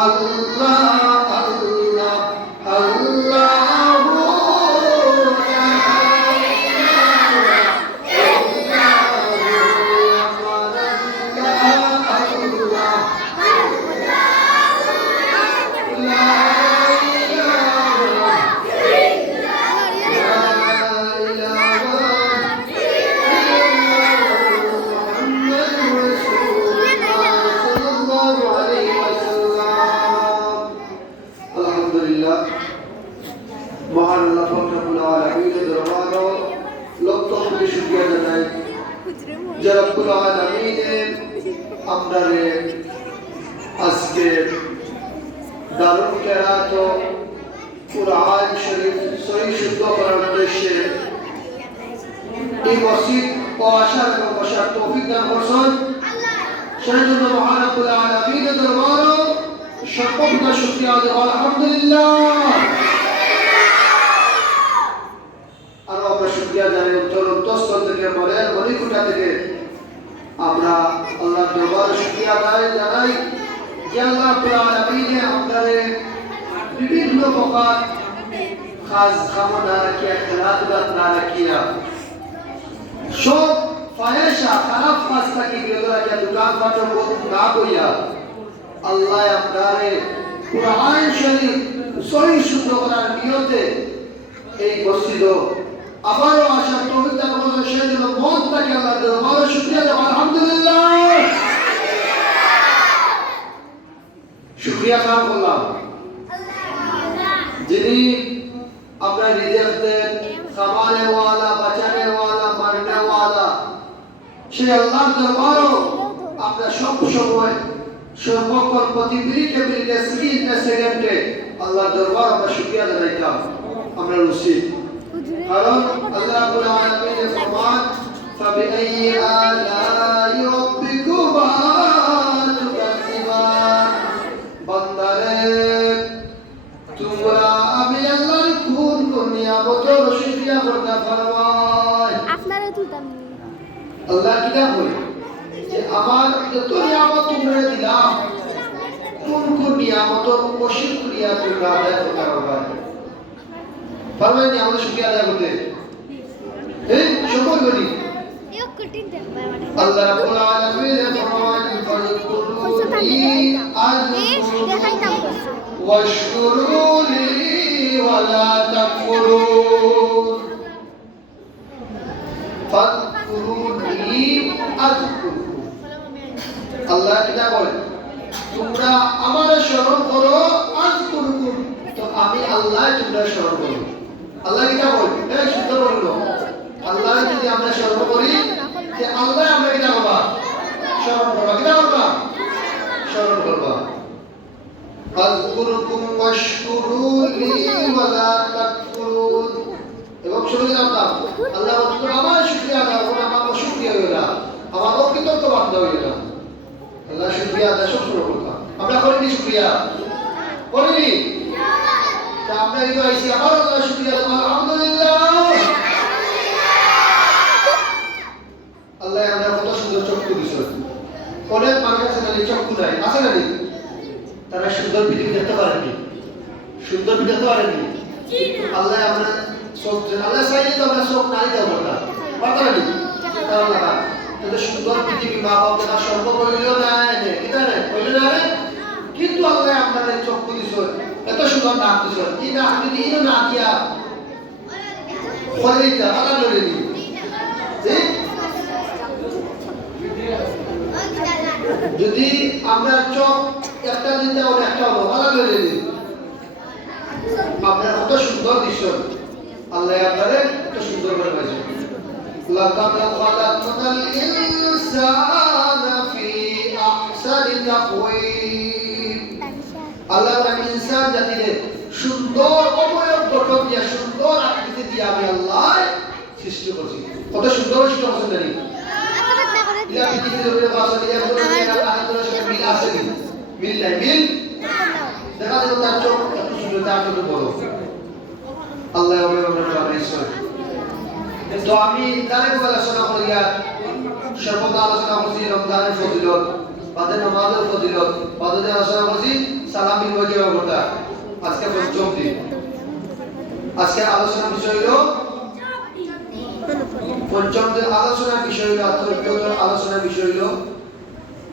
আল্লাহ আল্লাহ আল্লাহু লা ইলাহা ইল্লাহু আল্লাহ মহান আল্লাহ রব্বুল আলামিনের দরবারে লক্ষ কোটি শুকরিয়া জানাই যে রব্বুল আলামিনের আমরারে আজকে দারুল কিরাত কুরআন শরীফ সহি শুদ্ধ করার উদ্দেশ্যে এই মসজিদ ও আশার এবং বসার তৌফিক দান করছেন সেই জন্য মহান রব্বুল আলামিনের দরবারে সর্বদা শুকরিয়া আদায় আলহামদুলিল্লাহ। আর আমরা শুকরিয়া জানাই অন্তরস্থল থেকে মনের মণিকুটা থেকে আমরা আল্লাহর দরবারে শুকরিয়া আদায় জানাই যে আল্লাহ রাব্বুল আলামিন আমাদের বিভিন্ন প্রকার খাস খামা না রাখিয়া খেলাধুলা না রাখিয়া সব ফাহেসা খারাপ কাজ থেকে বিরত রাখিয়া দোকান পাটন না করিয়া আল্লাহ আপনারে কুরআন শরীফ সহি শুদ্ধ করার নিয়তে এই মসজিদ আবারও আসার তৌফিক দান করেছেন সেজন্য মন থেকে আল্লাহর দরবারে শুকরিয়া দেব আলহামদুলিল্লাহ। শুকরিয়া কার করলাম যিনি আপনার রিজিক দেন খাওয়ানে ওয়ালা বাঁচানে ওয়ালা মারনে ওয়ালা সেই আল্লাহর দরবারও আমরা সব সময় সর্বক্ষণ প্রতি মিনিটে মিনিটে সেকেন্ডে আল্লাহর দরবার আমরা শুকরিয়া জানাইতাম আমরা উচিত কারণ আল্লাহ রাব্বুল আলামিন ফরমান ফাবিআইয়ি আলাই রাব্বিকুমা তুকাযিবান বান্দারে তোমরা আমি আল্লাহর কোন কোন নিয়ামতের শুকরিয়া করতে ফরমায় আপনারা তুলতাম আল্লাহ কিটা বলে যে আমার যত নিয়ামত তোমরা দিলাম কোন কোন নিয়ামতের শুকরিয়া তোমরা আদায় করতে পারবে ফরমায় আমাদের শুকরিয়া আদায় করতে এই সকল বলি আল্লাহ রাব্বুল আলামিন ফরমান ফাযকুরুনি আযকুরকুম ওয়াশকুরুনি ওয়ালা তাকফুরুন ফাযকুরুনি আযকুরকুম আল্লাহ কিটা বলে তোমরা আমারে স্মরণ করো আযকুরকুম তো আমি আল্লাহ তোমরা স্মরণ করো আল্লাহ কিটা বলে এই শুদ্ধ বললো আল্লাহ যদি আমরা স্মরণ করি যে আল্লাহ আমরা কিটা করবা স্মরণ করবা কিটা করবা স্মরণ করবা আযকুরকুম ওয়াশকুরুনি ওয়ালা তাকফুরুন এবং শুনে আমরা আল্লাহ তোমরা আমার শুকরিয়া দাও না আমার শুকরিয়া হইলো না আমার অকৃতজ্ঞ বান্দা হইলো না আল্লাহ শুকরিয়া আদায় সব শুরু করলাম আমরা করিনি শুকরিয়া করিনি তা আমরা এই আইসি আবার আল্লাহ শুকরিয়া দেব আলহামদুলিল্লাহ। আল্লাহ আমরা কত সুন্দর চক্ষু দিয়েছেন অনেক মানুষ আছে না চক্ষু নাই আছে না তারা সুন্দর পৃথিবী দেখতে পারেনি সুন্দর দেখতে পারেনি আল্লাহ আমরা চোখ আল্লাহ চাইলে তো আমরা চোখ নাই দেবো না পাতা নাকি আল্লাহ তাহলে সুন্দর পৃথিবী মা বাপ দেখা সর্ব করিলেও নাই কিনা রে কইলে না রে কিন্তু আল্লাহ আমাদের চক্ষু দিয়েছেন এত সুন্দর নাম দিয়েছেন এই না আমি দিই না দিয়া খরিদা আলাদা করে দিই যদি আমরা চোখ একটা দিতে হবে একটা হলো আলাদা করে দিই আপনার কত সুন্দর দৃশ্য আল্লাহ আপনারে কত সুন্দর করে বানাইছে লাকাদ খালাকনাল ইনসানা ফি আহসানি তাকওয়িম আল্লাহ তাআলা ইনসান জাতিরে সুন্দর অবয়ব গঠন দিয়া সুন্দর আকৃতি দিয়া আমি আল্লাহ সৃষ্টি করেছি কত সুন্দর সৃষ্টি করেছেন জানি ইলা পৃথিবীর উপরে বাসা দিয়া বলে আয়াতের সাথে মিল আছে কি মিল নাই মিল দেখা যাবে তার চোখ এত সুন্দর তার চোখ বড় আল্লাহ ওরে বানাইছে তো আমি তারে আলোচনা করিয়া সর্বদা আলোচনা করছি রমজানের ফজিলত বাদে নামাজের ফজিলত বাদে আলোচনা করছি সালাম বিভাগীয় ব্যাপারটা আজকে পঞ্চম দিন। আজকে আলোচনার বিষয় হলো পঞ্চম দিন আলোচনার বিষয় হলো আলোচনার বিষয় হলো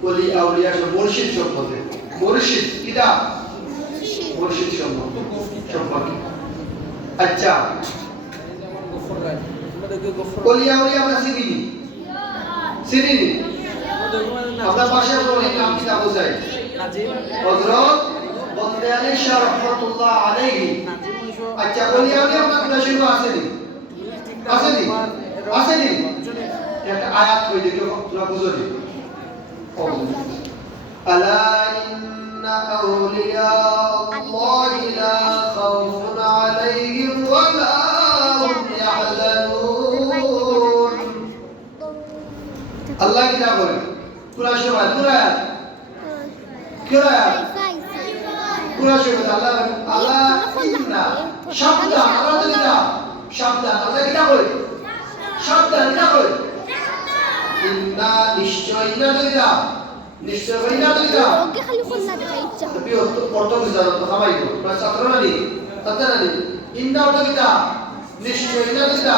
ওলি আউলিয়া মুর্শিদ সম্পর্কে। মুর্শিদ কিতাব মুর্শিদ সম্পর্কে। আচ্ছা, ওলি আউলিয়া আমরা চিনি আমরা পাশে ওলি নাম কিতাব বোঝাই হযরত বন্দে আলী শাহ রাহমাতুল্লাহ আলাইহি। আচ্ছা, ওলি আউলিয়া আমরা কোন শুরু আসেনি একটা আয়াত কই দেখো তোমরা বুঝো নি। আলা ইন্না আউলিয়া আল্লাহি লা খাউফুন আলাইহিম ওয়া লা হুম ইয়াহজানুন। আল্লাহ কি তা বলে পুরা শোনায় পুরা শোনায় আল্লাহ ইন্না সাবধান আল্লাহ তো কিতা সাবধান আল্লাহ কিতা বলে সাবধান কিতা বলে ইন্না নিশ্চয় না দুইটা নিশ্চয় হইনা দুইটা ওকে খালি খোলা দেখাইছা তুমি অর্থ বুঝানো তো খাবাইবো বা ছাত্র নানি ইন্না অর্থ কিতা নিশ্চয় না দুইটা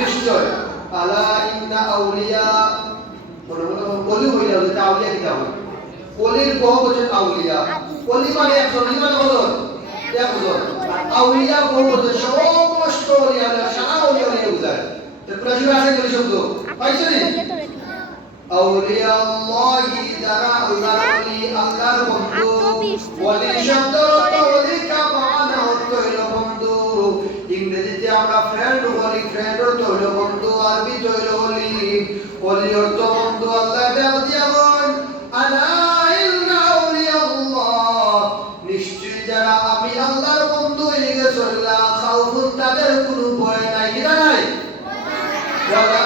নিশ্চয়। আলা ইন্না আউলিয়া বলি হইলা যে আউলিয়া কিতা হয় ওলির বহু বচন আউলিয়া। ওলি মানে একজন মানে বলুন একজন আউলিয়া বহু বচন সমস্ত ওলিয়া সারা ওলিয়া বুঝায়। তো প্রশ্ন আছে কোন শব্দ পাইছো নি? আউলিয়া আল্লাহি যারা আল্লাহর ওলি আল্লাহর বন্ধু। ওলি শব্দের অর্থ ওলি কা মানা অর্থ হলো বন্ধু। ইংরেজিতে আমরা ফ্রেন্ড বলি, ফ্রেন্ড অর্থ হলো বন্ধু, আরবিতে হলো ওলি। ওলি অর্থ বন্ধু। আল্লাহ দেব দিয়াবন আলা ইন্না আউলিয়া আল্লাহ নিশ্চয় যারা আমি আল্লাহর বন্ধু হয়ে গেছে লা খাউফুন তাদের কোনো ভয় নাই। কি নাই? ওয়ালা